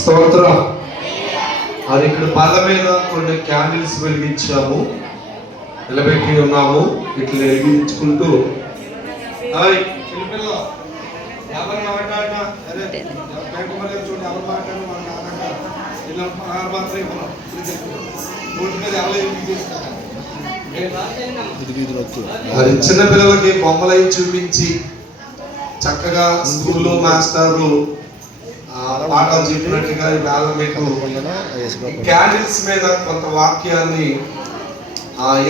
స్తోత్రం. అది ఇక్కడ పళ్ళ మీద కొన్ని క్యాండిల్స్ వెలిగించాము, నిలబెట్టి ఉన్నాము. ఇట్లా వెలిగించుకుంటూ చిన్న పిల్లలకి బొమ్మలై చూపించి చక్కగా స్కూల్లో మాస్టర్లు పాఠాలు చెప్పినట్టుగా క్యాండిల్స్ మీద కొంత వాక్యాన్ని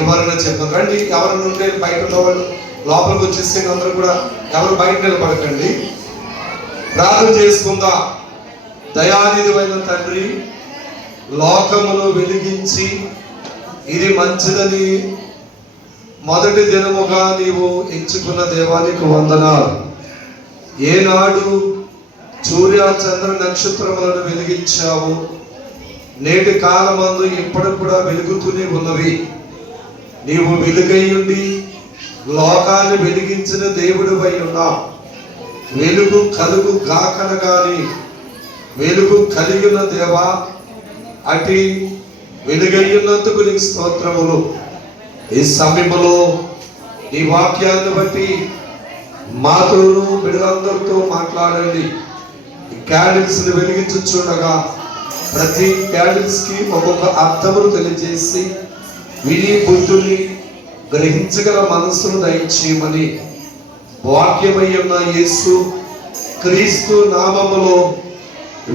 ఎవరైనా చెప్పండి. రండి, ఎవరైనా ఉంటే బయట ఉన్న వాళ్ళు లోపలికి వచ్చేస్తే అందరూ కూడా ఎవరు బయట నిలబడకండి. ప్రార్థన చేసుకుందా. దయానిధివైన తండ్రి, లోకమును వెలిగించి ఇది మంచిదని మొదటి దినముగా నీవు ఎంచుకున్న దేవానికి వందనాలు. ఏనాడు సూర్య చంద్ర నక్షత్రములను వెలిగించావు, నేటి కాలమందు ఇప్పటికి కూడా వెలుగుతూనే ఉన్నవి. నీవు వెలుగయ్యుండి లోకాన్ని వెలిగించిన దేవుడివై ఉన్నావు. వెలుగు కలుగు గాకనగాని వెలుగు కలిగిన దేవా, అటి వెలుగయ్యున్నందుకు నీకు స్తోత్రములు. ఈ సమయంలో నీ వాక్యాన్ని బట్టి మాతోను బిడ్డలందరితో మాట్లాడండి. క్యాండిల్స్ ని వెలిగించుచుండగా ప్రతి క్యాండిల్స్ కి ఒక్కొక్క అర్థమును తెలియజేసి విని బుద్ధుని గ్రహించగల మనస్సును దయచేయమని వాక్యమయ్యున్న యేసు క్రీస్తు నామములో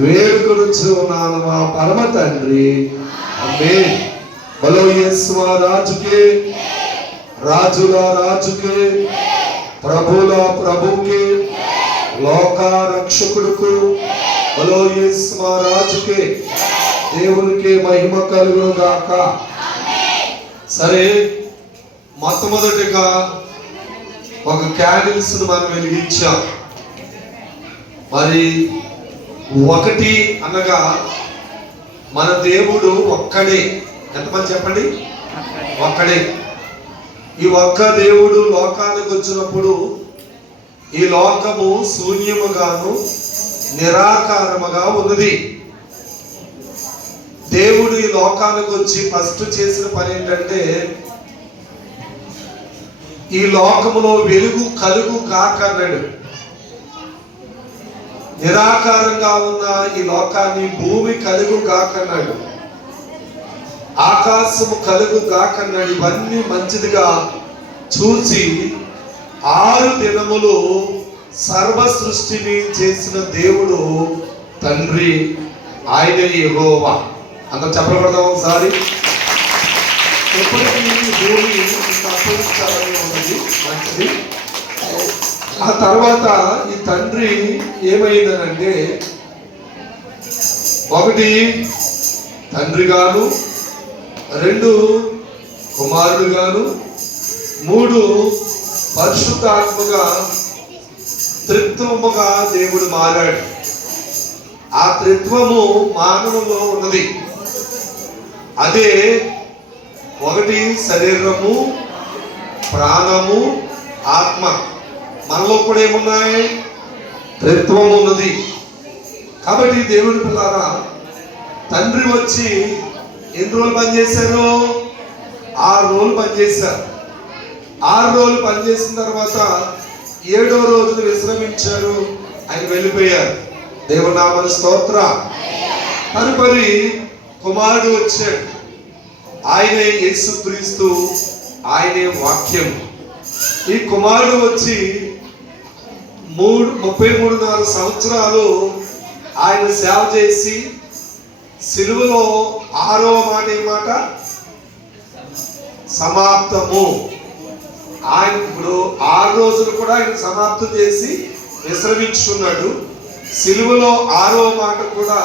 వేడుకొనుచున్నాను మా పరమ తండ్రి, ఆమేన్. బలో యేసు రాజుకే, రాజుల రాజుకే, ప్రభుల ప్రభుకే, లోక రక్షకుడుకు, బలో యేసు రాజుకే, దేవునికి మహిమ కలుగును గాక. సరే, మొట్టమొదటిగా ఒక క్యాండిల్స్ మనం వెలిగించాం. మరి ఒకటి అనగా మన దేవుడు ఒక్కడే. ఎంతమంది చెప్పండి? ఒక్కడే. ఈ ఒక్క దేవుడు లోకానికి వచ్చినప్పుడు ఈ లోకము శూన్యముగాను నిరాకారముగా ఉన్నది. దేవుడు ఈ లోకానికి వచ్చి ఫస్ట్ చేసిన పని ఏంటంటే, ఈ లోకములో వెలుగు కలుగు కాక అన్నాడు. నిరాకారంగా ఉన్న ఈ లోకాన్ని భూమి కలుగు కాకన్నాడు, ఆకాశము కలుగు కాకన్నాడు. ఇవన్నీ మంచిదిగా చూసి 6 దినములు సర్వ సృష్టిని చేసిన దేవుడు తండ్రి, ఆయన యెహోవా. అందరూ చెప్పబడదాం ఒకసారి. ఎప్పటికీ భూమి అప్పగించాలని ఉన్నది, మంచిది. ఆ తర్వాత ఈ తండ్రి ఏమైందనంటే, ఒకటి తండ్రి గాను, 2 కుమారుడు గాను, 3 పరిశుద్ధాత్మగా త్రిత్వముగా దేవుడు మారాడు. ఆ త్రిత్వము మానవులో ఉన్నది. అదే ఒకటి శరీరము, ప్రాణము, ఆత్మ. మనలో కూడా ఏమున్నాయి? త్రిత్వం ఉన్నది. కాబట్టి దేవుడి పిల్లారా, తండ్రి వచ్చి ఎన్ని రోజులు పనిచేశారు? 6 రోజులు పనిచేశారు. 6 రోజులు పనిచేసిన తర్వాత 7వ రోజున విశ్రమించారు. ఆయన వెళ్ళిపోయారు. దేవుని నామమున స్తోత్రం. తదుపరి కుమారుడు వచ్చాడు. ఆయనే యేసుక్రీస్తు, ఆయనే వాక్యం. ఈ కుమారుడు వచ్చి 33 సంవత్సరాలు ఆయన సేవ చేసి సిలువలో 6వ మాట ఏమాట? సమాప్తము. ఆయన ఇప్పుడు 6 రోజులు కూడా ఆయన సమాప్తం చేసి విశ్రమించుకున్నాడు. సిలువలో 6వ మాట కూడా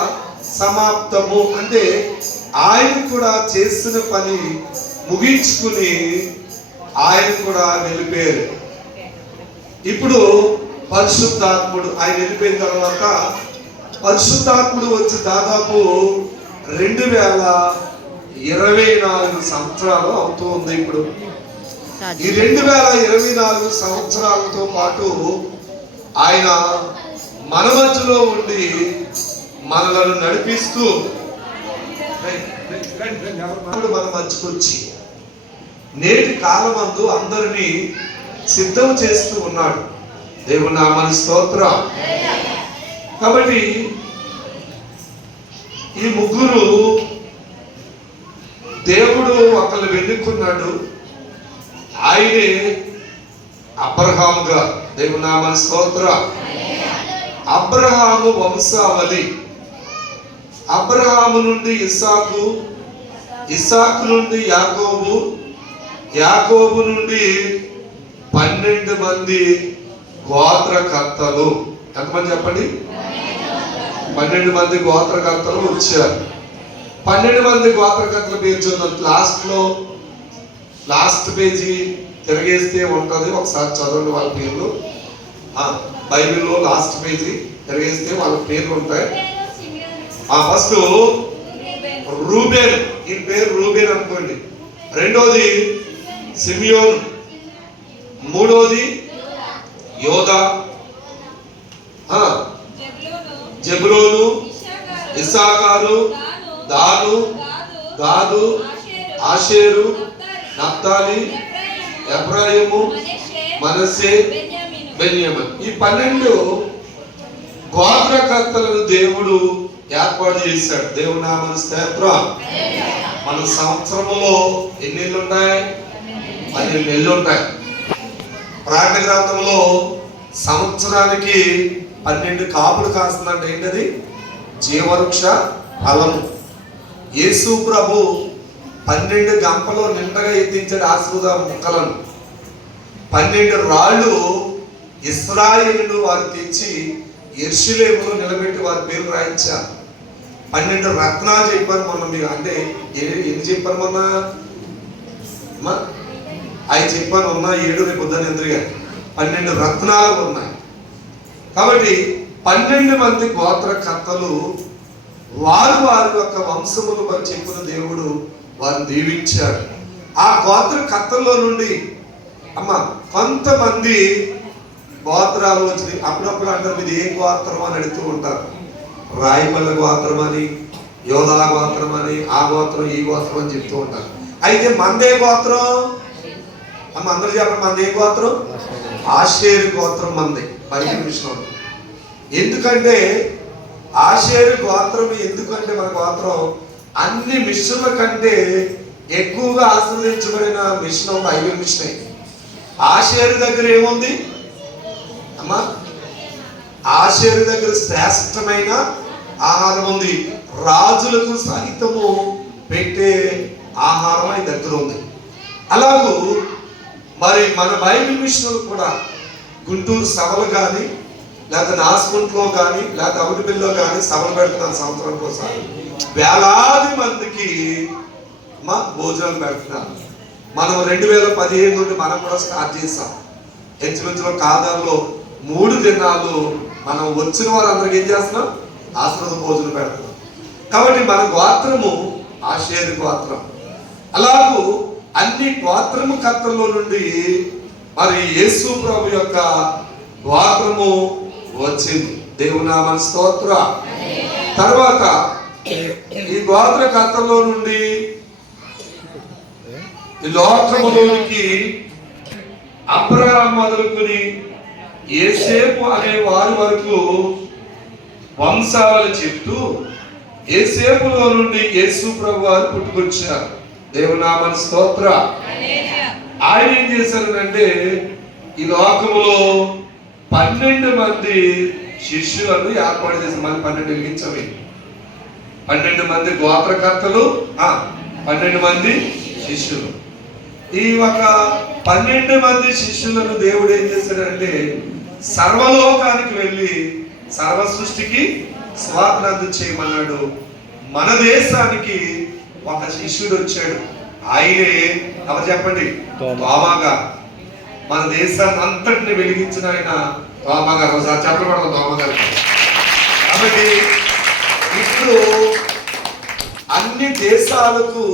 సమాప్తము. అంటే ఆయన కూడా చేసిన పని ముగించుకుని ఆయన కూడా వెళ్ళిపోయారు. ఇప్పుడు పరిశుద్ధాత్ముడు ఆయన వెళ్ళిపోయిన తర్వాత పరిశుద్ధాత్ముడు వచ్చి దాదాపు 2024 సంవత్సరాలు అవుతుంది. ఇప్పుడు ఈ 2024 సంవత్సరాలతో పాటు ఆయన మన మధ్యలో ఉండి మనలను నడిపిస్తూ మన మధ్యకు వచ్చి నేటి కాలమందు అందరినీ సిద్ధం చేస్తూ ఉన్నాడు. దేవుని నామానికి స్తోత్రం. కాబట్టి ఈ ముగ్గురు దేవుడు ఒకళ్ళు వెన్నుకున్నాడు. ఆయనే అబ్రహాముగా. దేవుని నామానికి స్తోత్రం. అబ్రహాము వంశావళి. అబ్రహాము నుండి ఇస్సాకు, ఇస్సాకు నుండి యాకోబు, యాకోబు నుండి 12 మంది గోత్రకర్తలు. ఎంతమంది చెప్పండి? 12 మంది గోత్రకర్తలు వచ్చారు. 12 మంది గోత్రకర్తల పేరు చూద్దాం. లాస్ట్ పేజీ తిరిగేస్తే ఉంటుంది. ఒకసారి చదవండి వాళ్ళ పేర్లు. బైబిల్లో లాస్ట్ పేజీ తిరిగేస్తే వాళ్ళ పేర్లు ఉంటాయి. ఫస్ట్ రూబేన్. ఈ పేరు రూబేన్ అనుకోండి. రెండోది సిమియోన్, మూడోది యోదా, జెబులోను, ఇస్సాకారు, దాను, గాదు, ఆషేరు, నఫ్తాలి, ఎఫ్రాయిము, మనస్సే, బెన్యామీను. ఈ 12 గోత్రకర్తలను దేవుడు ఏర్పాటు చేశాడు. దేవుని నామమున స్తోత్రం. మన సంవత్సరంలో ఎన్ని నెలలు ఉంటాయి? 12 నెలలు ఉంటాయి. ప్రకటన గ్రంథంలో సంవత్సరానికి 12 కాపులు కాస్తుందంటే ఏంటది? జీవవృక్ష ఫలము. యేసు ప్రభు 12 గంపలో నిండగా ఎత్తించాడు ఆశీర్వాద ముక్కలను. 12 రాళ్ళు ఇశ్రాయేలు వారు తెచ్చి యెరూషలేములో నిలబెట్టి వారి పేరు రాయించారు. 12 రత్నాలు చెప్పారు మొన్న. మీరు అంటే ఎన్ని చెప్పారు మొన్న? 5 చెప్పాను. ఉన్నా 7 రేపు పొద్దున్న ఎదురుగా 12 రత్నాలు ఉన్నాయి. కాబట్టి 12 మంది గోత్రకర్తలు వారి యొక్క వంశములు వారు చెప్పిన దేవుడు వారిని దీవించాడు. ఆ గోత్రకర్తల్లో నుండి కొంతమంది గోత్రాలు వచ్చినాయి. అప్పుడప్పుడు అంటారు ఇది ఏ గోత్రం అని అడుగుతూ ఉంటారు. రాయపల్ల గోత్రం అని, యోధా గోత్రం అని, ఆ గోత్రం ఈ గోత్రం అని చెప్తూ ఉంటారు. అయితే మందే గోత్రం అందరూ చెప్పండి. మంది ఏ గోత్రం? ఆషేరు గోత్రం మంది. బైబిల్ విషయం ఎందుకంటే ఆషేరు గోత్రం ఎందుకంటే మన గోత్రం అన్ని మిషన్ల కంటే ఎక్కువగా ఆశీర్వదించబడిన మిషన్ బైబిల్ మిషనే. ఆషేరు దగ్గర ఏముంది అమ్మా? ఆషేరు దగ్గర శ్రేష్టమైన ఆహారం ఉంది. రాజులకు సహితము పెట్టే ఆహారం ఆయన దగ్గర ఉంది. అలాగూ మరి మన బైబిల్ మిషన్లు కూడా గుంటూరు సభలు కానీ, లేకపోతే నాస్కుంట్లో కానీ, లేకపోతే అవుటిపిల్లో కానీ సభలు పెడుతున్నారు సంవత్సరానికి ఒకసారి. వేలాది మందికి భోజనాలు పెడుతున్నారు. మనం 2015 నుండి మనం కూడా స్టార్ట్ చేస్తాం. హెచ్చుమించులో కాదాల్లో 3 దినాలు మనం వచ్చిన వారందరికీ ఏం చేస్తున్నాం? ఆశీర్వాద భోజనం పెడుతున్నాం. కాబట్టి మన గోత్రము ఆషేరు గోత్రం. అలాగూ అన్ని గోత్రము కర్తల్లో నుండి మరి యేసు ప్రభు యొక్క గోత్రము వచ్చింది. దేవుని నామానికి స్తోత్రం. తర్వాత ఈ గోత్ర కర్తల్లో నుండి ఈ లోకములోనికి అబ్రహాము మొదలుకొని యేసేపు అనే వారి వరకు వంశావళి చెప్తూ యేసేపులో నుండి యేసు ప్రభు వారు పుట్టుకొచ్చారు. దేవుని నామానికి స్తోత్రం. ఆయన ఏం చేశారంటే ఈ లోకములో 12 మంది శిష్యులను ఏర్పాటు చేసి మళ్ళీ 12 వెలిగించవి. 12 మంది గోత్రకర్తలు, 12 మంది శిష్యులు. ఈ 12 మంది శిష్యులను దేవుడు ఏం చేశాడంటే సర్వలోకానికి వెళ్ళి సర్వ సృష్టికి స్వాతంత్రం చేయమన్నాడు. మన దేశానికి ఒక శిష్యుడు వచ్చాడు. ఆయనే ఎవరు చెప్పండి? తోమాగా. మన దేశాన్ని అంతటిని వెలిగించిన ఆయన తోమాగారు. ఒకసారి చెప్పబడతాం తోమాగారు. కాబట్టి ఇప్పుడు అన్ని దేశాలకు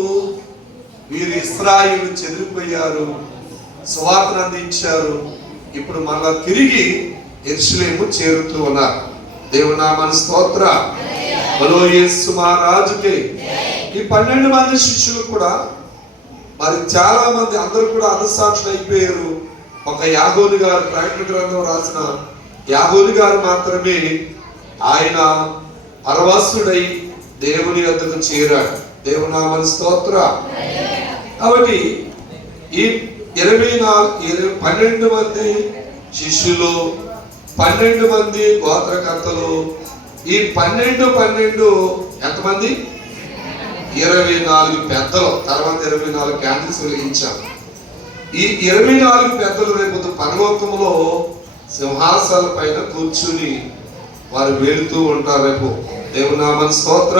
వీరు ఇశ్రాయేలు చెదిరిపోయారు. సువార్తను అందించారు. ఇప్పుడు మళ్ళా తిరిగి యెరూషలేము చేరుతూ ఉన్నారు. దేవుని నామానికి స్తోత్ర. బలో యేసు మహారాజుకి. ఈ 12 మంది శిష్యులు కూడా మరి చాలా మంది అందరూ కూడా హతసాక్షులు అయిపోయారు. ఒక యాగోని గారు, ప్రకటన గ్రంథం రాసిన యాగోని గారు మాత్రమే ఆయన పరవశుడై దేవుని వద్దకు చేరాడు. దేవుని నామానికి స్తోత్ర. కాబట్టి ఈ 12 మంది శిష్యులు, 12 మంది గోత్రకర్తలు, ఈ 12 ఎంతమంది? 24 పెద్దలు. తర్వాత 24 క్యాండిల్స్ వెలిగించాం. ఈ 24 పెద్దలు రేపు పరలోకములో సింహాసనాల పైన కూర్చుని వారు వెళుతూ ఉంటారు రేపు. దేవుని నామానికి స్తోత్ర.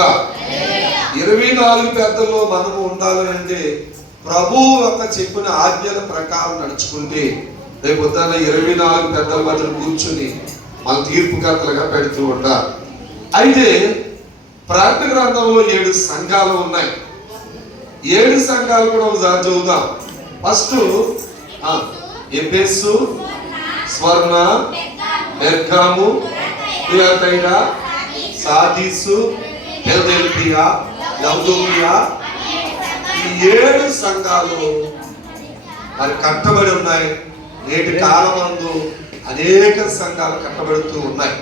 24 పెద్దల్లో మనము ఉండాలంటే ప్రభువు యొక్క చెప్పిన ఆజ్ఞల ప్రకారం నడుచుకుంటే రేపు పొద్దున్న 24 పెద్దల మధ్య కూర్చుని మన తీర్పుకర్తలుగా పెడుతూ ఉంటారు. అయితే ప్రకటన గ్రంథంలో 7 సంఘాలు ఉన్నాయి. 7 సంఘాలు కూడా ఒకసారి చదువుదాం. ఫస్ట్ ఎఫెసు, స్వర్ణ, పెర్గాము, థియతైరా, సార్దీసు, ఫిలదెల్ఫియా, లవోదికియా, ఈ 7 సంఘాలు మరి కట్టబడి ఉన్నాయి. నేటి కాలమందు అనేక సంఘాలు కట్టబడుతూ ఉన్నాయి.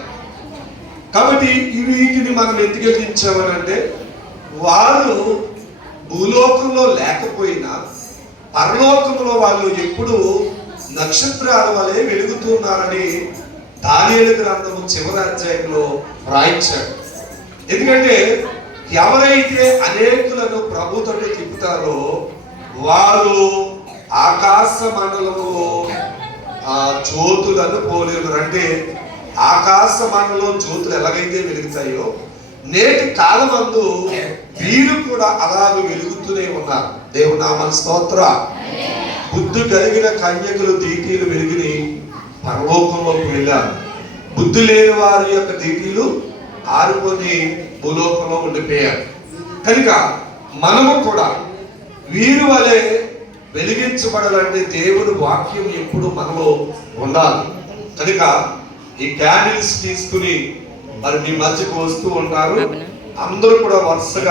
కాబట్టి వీటిని మనం ఎందుకు ఎదిరించామనంటే వారు భూలోకంలో లేకపోయినా పరలోకంలో వాళ్ళు ఎప్పుడు నక్షత్రాల వలె వెలుగుతున్నారని దానియేలు గ్రంథము చివరి అధ్యాయంలో రాయించాడు. ఎందుకంటే ఎవరైతే అనేకులను ప్రభుతో తిప్పుతారో వారు ఆకాశ మండలంలో జ్యోతులను పోలేరు. అంటే ఆకాశ మండలం జ్యోతులు ఎలాగైతే వెలుగుతాయో నేటి కాలమందు వీరు కూడా అలాగే వెలుగుతూనే ఉన్నారు. దేవుని నామానికి స్తోత్ర. బుద్ధి కలిగిన కన్యకులు దీటీలు వెలిగిని పరలోకంలోకి వెళ్ళారు. బుద్ధి లేని వారి యొక్క దీటీలు ఆరుకొని భూలోకంలో ఉండిపోయారు. కనుక మనము కూడా వీరు వలె వెలిగించబడాలంటే దేవుని వాక్యం ఎప్పుడు మనలో ఉండాలి. కనుక ఈ క్యాండిల్స్ తీసుకుని మరి మీ మధ్యకు వస్తూ ఉంటారు. అందరూ కూడా వరుసగా